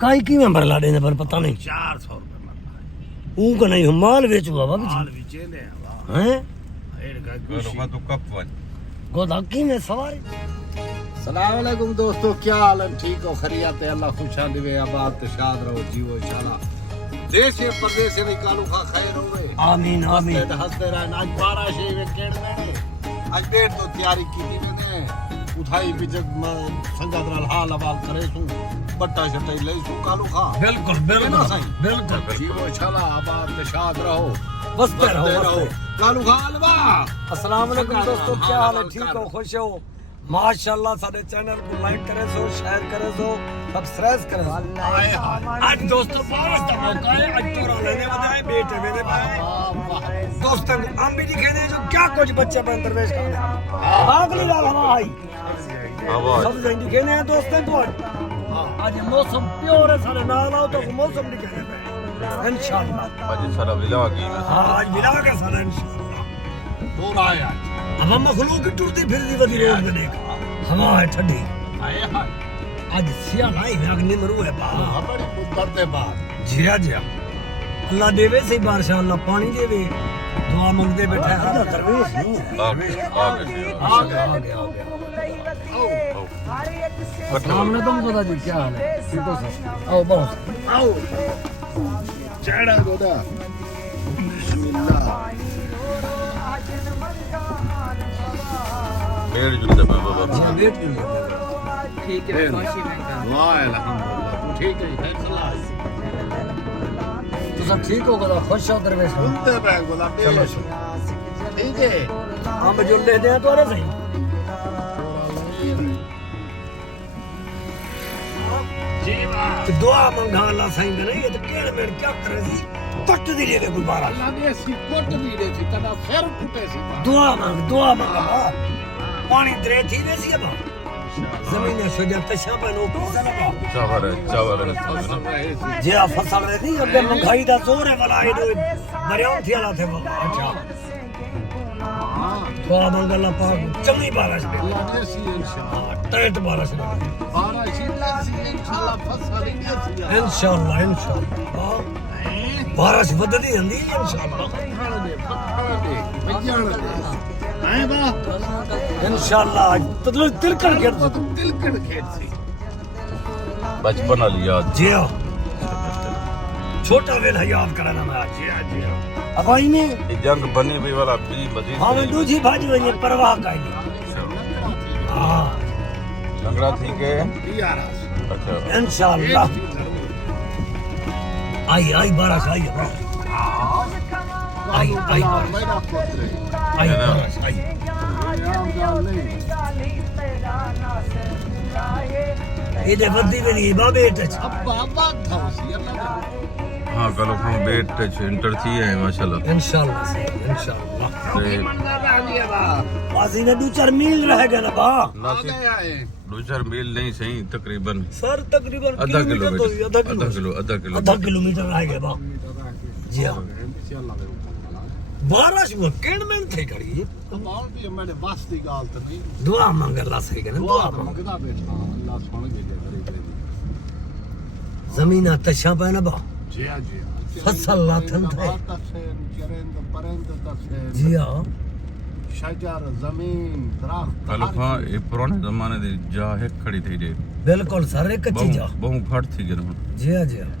काई की में भरला देने पर पता नहीं 400 रुपए मरला ऊ का नहीं माल बेचो बाबा माल बेचेंदे हैं एड़ का रोका तो कप वन गोदाकी में सवारी सलाम अलैकुम दोस्तों, क्या हाल है? ठीक हो? खैरियत है? अल्लाह खुशहाल दिवे, आबाद ते शाद रहो, जीवो इंशाल्लाह। देश से प्रदेश से निकालू खा खैर होवे, आमीन आमीन। हंसते रहना। आज 12 शे में केड़ मैंने आज डेट तो तैयारी की थी मैंने, उठाई भी जब संगत नाल हाल हवाल करे सू, बट्टा शटाई ले सू कालू खा। बिल्कुल बिल्कुल सही बिल्कुल जीवो इंशाल्लाह, आबाद ते शाद रहो, बसते रहो कालू खा अलवा। अस्सलाम वालेकुम दोस्तों, क्या हाल है? ठीक हो? खुश हो? माशाल्लाह। साडे चैनल को लाइक करे सो, शेयर करे सो, सब्सक्राइब करे सो। आज दोस्तों बारिश का मौका है, आज तोरा लेने बताए बेटे मेरे भाई दोस्तों को हम भी दिखाने जो क्या कुछ बच्चे पर दरवेश कर अगली रात हम आई सब जन दिखाने हैं दोस्तों को। आज मौसम प्योर है, सारे नाल आओ तो मौसम दिखाने पे इंशाल्लाह। आज सारा विला की हां आज मिला के सारा इंशाल्लाह हो रहा है आज। अब हम मखलूक टूटती फिरती वधी रोड में देख हवा है ठंडी। आए हाय आज सियाल आई है, अग्नि मरू है पा बड़ी मुद्दत के बाद जिया जिया अल्लाह देवे सही बारिश, अल्लाह पानी देवे। दुआ मंगते बैठे हैं ना दरवेश नहीं है। आ गए आ गया सामने तुम पता जी क्या हाल है? ठीक हो सर? आओ बहुत आओ चढ़ा गोदा बिस्मिल्लाह। पेड़ जुलते बाबा जी वेट कर लो। ठीक है, खुशी में काम। वाह अल्हम्दुलिल्लाह, तू ठीक है? खैर खलास तो सब ठीक हो गया? खुश हो दरवेश? सुनते पे गोदा चलो ठीक है। हम जो ले दे तो अरे सही तो दुआ मंगा अल्लाह सही में नहीं। ये तो केड़ में क्या करे सी पट दी ले कोई बारा अल्लाह ने सी कोट दी रे थी, तना फेर फुटे सी दुआ मांग पानी दरे थी वे सी अब जमीन से जब तशा पे नो चावर है जे फसल रही अगे महंगाई दा जोर है वाला ये मरियो थी वाला थे वो। अच्छा दुआ मांग अल्लाह पाक चंगी बारिश दे, अल्लाह ने सी इंशाल्लाह टेट बारिश दे बारिश सी इंशाल्लाह फसल ही सी इंशाल्लाह इंशाल्लाह बारिश वधदी रंदी इंशाल्लाह आए बा इंशाल्लाह। तिलकड़ के तिलकड़ खेत सी बचपन वाली याद जी हाँ छोटा वेला याद कराना मैं आज। जी जी अब आई ने ये जंग बनी हुई वाला भी मजीद हाँ मैं दूसरी भाजी वही परवाह का ही हाँ लंगड़ा थी के यार अच्छा इंशाल्लाह। आई बारिश आई आई मेरा पुत्र आई बारिश आई। ये दे बद्दी में नहीं बाबे टच अब बाबा था सी अल्लाह हाँ कल को बेट इंटर थी है माशाल्लाह इंशाल्लाह इंशाल्लाह। ते मंगा आ गया बा बाजी ने 2-4 मील रह गए ना बा आ नासिक गया है 2-4 मील नहीं सही तकरीबन सर तकरीबन आधा किलोमीटर तो किलोमीटर आधा किलोमीटर रह गए बा जी हाँ। बारिश में केड़ में थे करी कमाल भी मेरे बस दी गाल तो नहीं दुआ मांग अल्लाह सही करे दुआ दुआ मांग मंगदा बैठा अल्लाह सुन गए गरीब जमीन तशा पे ना बा जी जी फसल लाथन थे चरेंद परिंद तसे जी हाँ शजर जमीन दरख्त कल को ये पुराने जमाने दी जा है खड़ी थी जे बिल्कुल सर एक चीज बहु फट थी जन जी हाँ जी हाँ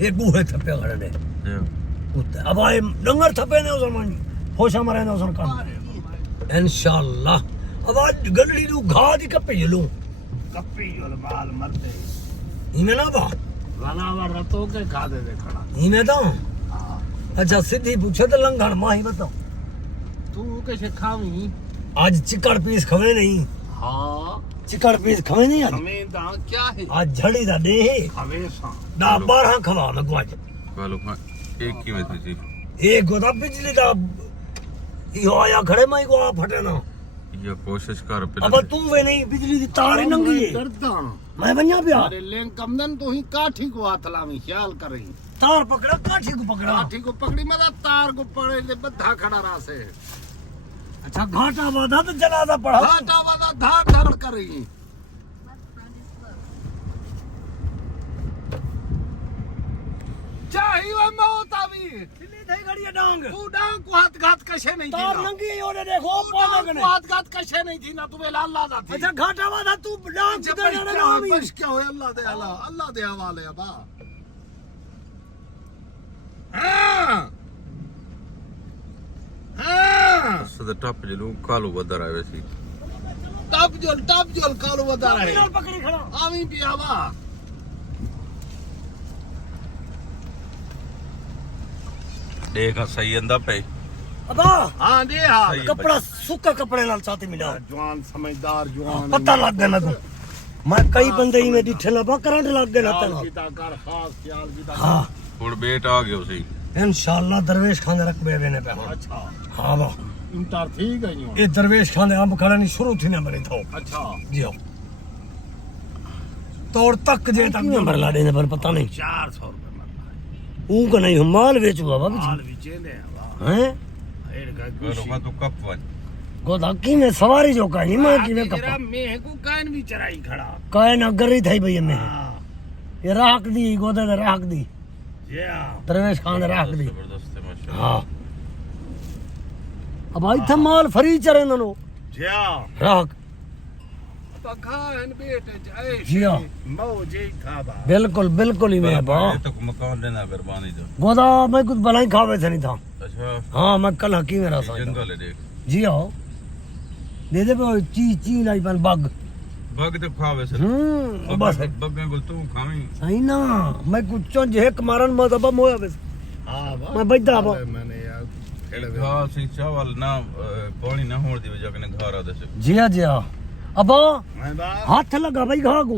एक बूहे थप्पे खड़े ने अब आए डंगर थप्पे ने उस जमाने होशा मरे ने उस काम इंशाल्लाह। अब आज गलड़ी दू घा दी कपे लूं कप्पी जोल माल मरते इमे ना बा वनावर रतो के खादे दे खड़ा इमे तो अच्छा सीधी पूछे तो लंघन माही बताओ तू कैसे खावी आज चिकड़ पीस खवे नहीं हां चिकड़ पीस खवे नहीं आज हमें दा क्या है आज झड़ी दा दे हमेशा दा 12 खवा मैं गुआज कल को एक की में थी एक गोदा बिजली दा यो आया खड़े माई को आ फटे ना ये कोशिश कर पे अब तू वे नहीं बिजली दी तार ही नंगी है डरदा मैं बन्या पिया अरे लें कमदन तो ही काठी को हाथ लावी ख्याल कर रही तार पकड़ा काठी को पकड़ा काठी को पकड़ी मदा तार को पड़े ले बद्धा खड़ा रहा से अच्छा घाटा बाधा तो जनाजा पड़ा घाटा वाला धार धार कर रही मौत आवी सिली થઈ ઘડી डांग तू डांग को हाथ घात कशे नहीं थी तार नंगी ओने देखो पाना कने हाथ घात कशे नहीं थी ना तू वेला अल्लाह दा थी अच्छा घाटावा था तू डांग जब दे क्या ना बस क्या हो अल्लाह दे हवाले अबा हां हां सदा टप जलू कालो बदर आवे सी टप जोल कालो बता रहे नाल पकड़ी खड़ा आवी भी आवा देख सही अंदा पे अबा हां दे हां सही है कपड़ा सूखा कपड़े नाल साथी मिला जवान समझदार जवान पता लग गया मेरे को मैं कई बंदे ही में डिठे लबा करंट लग गया ख्याल ना कीता कर खास ख्याल कीता हां हुण बेट आ गयो सी इंशाल्लाह दरवेश खान दे रकबे वेने पे अच्छा हां बा इंटर ठीक है यूं ये दरवेश खान दे अंब खड़ा नहीं शुरू थी ना बने तो अच्छा जी हो तोड़ तक जे तक नंबर लाडे ने पर पता नहीं 400 रुपए ऊ का नहीं माल बेच बाबा माल भी चेंदे हैं एड़ का कलो का तो कप वन गोदाकी में सवारी जो का नहीं मैं की में कपा मैं को कान भी चराई खड़ा काय ना गरी थई भई में हां ये राख दी गोदे दे राख दी या दरवेश खान दे राख दी जबरदस्त है माशाल्लाह हां अब आई था माल फ्री चरे ननो या राख पखान बेटे जाए जी हाँ। मौजे था बा बिल्कुल बिल्कुल ही मैं बा ये तो मकान लेना अगर बानी तो गोदा मैं कुछ भलाई खावे थे नहीं था अच्छा हाँ मैं कल हकीम मेरा सा जंगल है देख जी आओ दे दे वो ची लाई पन बग बग तो खावे सर बस बग को तू खावी सही ना मैं कुछ चंज एक मारन मत अब मोया बस हां बा मैं बजदा बा मैंने यार खेड़ घास सी चावल ना पानी ना होण दी वजह कने घर आदे से जी जी हाँ अब मैं बा हाथ लगा भाई घा गू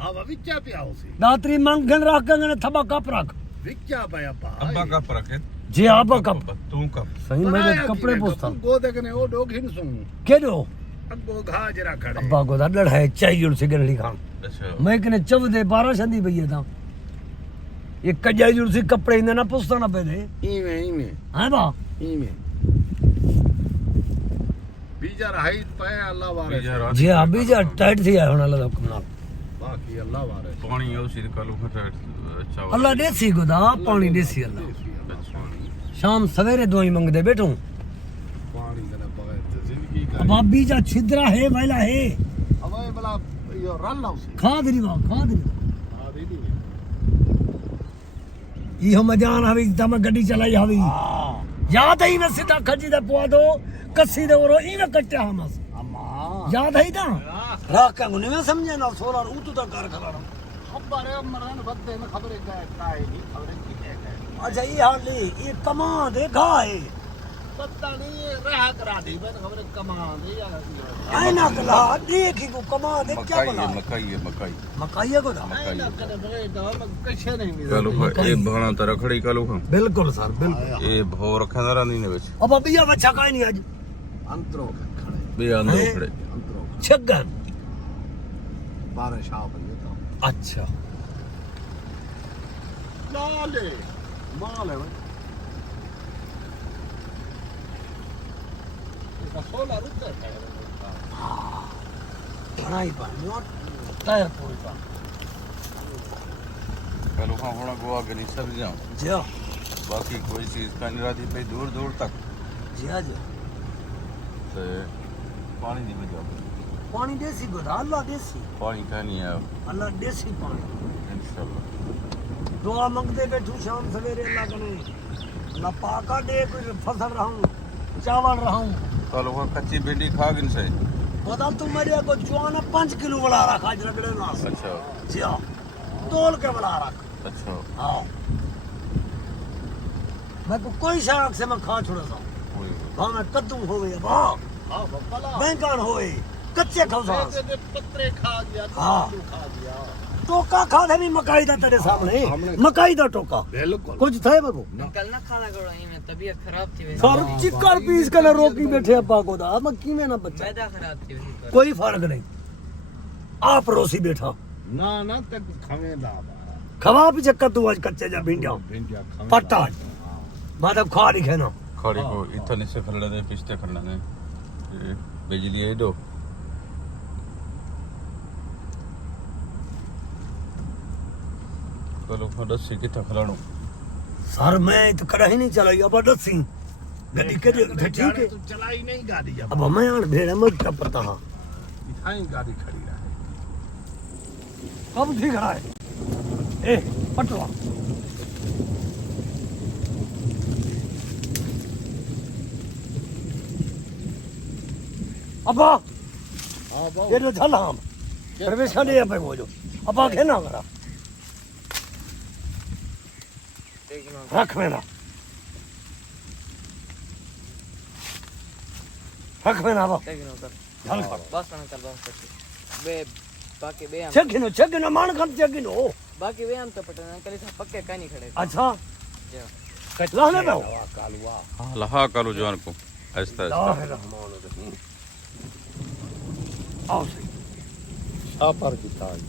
हां बा विच्चा पे आओ सी दात्री मंगन रख के थबा कप रख विच्चा पे अपा अब्बा कप रखे जी अब कप तू कप सही मेरे कपड़े पोस्ता गोदे कने ओ डोग हिन सुन केडो अगो घा जरा खड़े अब्बा को दड़ है चाहिए सिगरली खान अच्छा मैं कने चवदे 12 संदी भैया था ये कजाई जुलसी कपड़े इने ना पुस्ता ना पे दे इमे हां बा इमे बीजा रही पे अल्लाह वारे बीजा जी अभी जा टाइट थी होने लगा कमना बाकी अल्लाह वारे पानी हो सी कलो खटा चावल अल्लाह देसी गोदा पानी देसी अल्लाह शाम सवेरे दवाई मंगदे बैठो पानी कने बगैर तो जिंदगी का अब अभी जा छिद्रा है वैला है अब ये बला यो रल लाउ सी खाद री हां दीदी ये मजान हवी तम गड्डी चलाई हवी हां याद है ना सीधा खजी दे पुआ दो कसी दे और ई कट्या हमस अम्मा याद है ना राख का गुने में समझे ना सोलर ऊ तो कर खला खबर है मरन बदे में खबर है का है नहीं खबर की है अच्छा ये हाल ले ये कमा दे गाए पता नहीं रहा करा दी मैं खबर कमा दे या आई ना कला देखी को कमा दे क्या बोला मकाई मकाई को दा आई ना करे बगैर दवा में कैसे नहीं मिले कलो ए भाणा त रखड़ी कलो खा बिल्कुल सर बिल्कुल ए भो रखा ना रंदी ने विच अब अभी ये बच्चा काई नहीं आज अंतरों खड़े बे अंदर खड़े अंतरों छगन 12 शाह बजे तो अच्छा लाले माल है भाई इसका 16 रुपए है बनाई पर नोट टायर पूरी पर कलो खा होना गोवा के नहीं सब जा जी बाकी कोई चीज का नहीं रहती पे दूर दूर तक जी ते पानी दी बजा पानी देसी गोदा अल्लाह देसी पानी का नहीं है अल्लाह देसी पानी इंशाल्लाह दुआ मंगते बैठू शाम सवेरे अल्लाह कने अल्लाह पाका दे कोई फसल रहूं चावल रहूं कलो खा कच्ची भिंडी खा गिन से बता तू मेरे को जुआना 5 किलो वाला रखा आज रगड़े ना अच्छा जी हाँ तोल के वाला रख अच्छा हाँ मैं को कोई शाक से मैं खा छोड़ा सा कोई हाँ मैं कद्दू हो गया वाह हां बला बैंगन होए कच्चे खाओ सा पत्रे खा गया हाँ। खा गया टोका खा दे भी मकाई दा तेरे सामने मकाई दा टोका बिल्कुल कुछ थे बाबू कल ना खाना करो में तबीयत खराब थी वैसे सर चिक्कर पीस के ना रोकी बैठे अपा को दा मक्की में ना बच्चा मैदा खराब थी वैसे कोई फर्क नहीं आप रोसी बैठा ना ना तक खवे दा खवा भी चक्कर तू आज कच्चे जा भिंडिया भिंडिया खवे पट्टा मतलब खा नहीं खाना खड़ी को इतने से खरड़ा दे पिछते खरड़ा दे बिजली है दो कलो खड़ा से कितना खलाणो सर मैं तो कड़ा ही नहीं चलाई अब दसी गड्डी के ठीक है तू चलाई नहीं गाड़ी अब अब मैं आन भेड़ मत पता हां इथाई गाड़ी खड़ी रहे कब ठीक रहा है ए पटवा अब्बा हां बाबू ये तो चल हम प्रवेश कर लिया पे बोलो अब्बा के ना करा रख मेरा रख मेरा अब्बा ढल कर बस अंकल बस बे बाकी बे हम चेकिनो मान कर चेकिनो बाकी बे हम तो पटन अंकल इस पक्के का नहीं खड़े अच्छा जा लाने पे कालवा लहा करो जवान को आहिस्ता आहिस्ता रहमान रहीम आओ सही छापर की ताज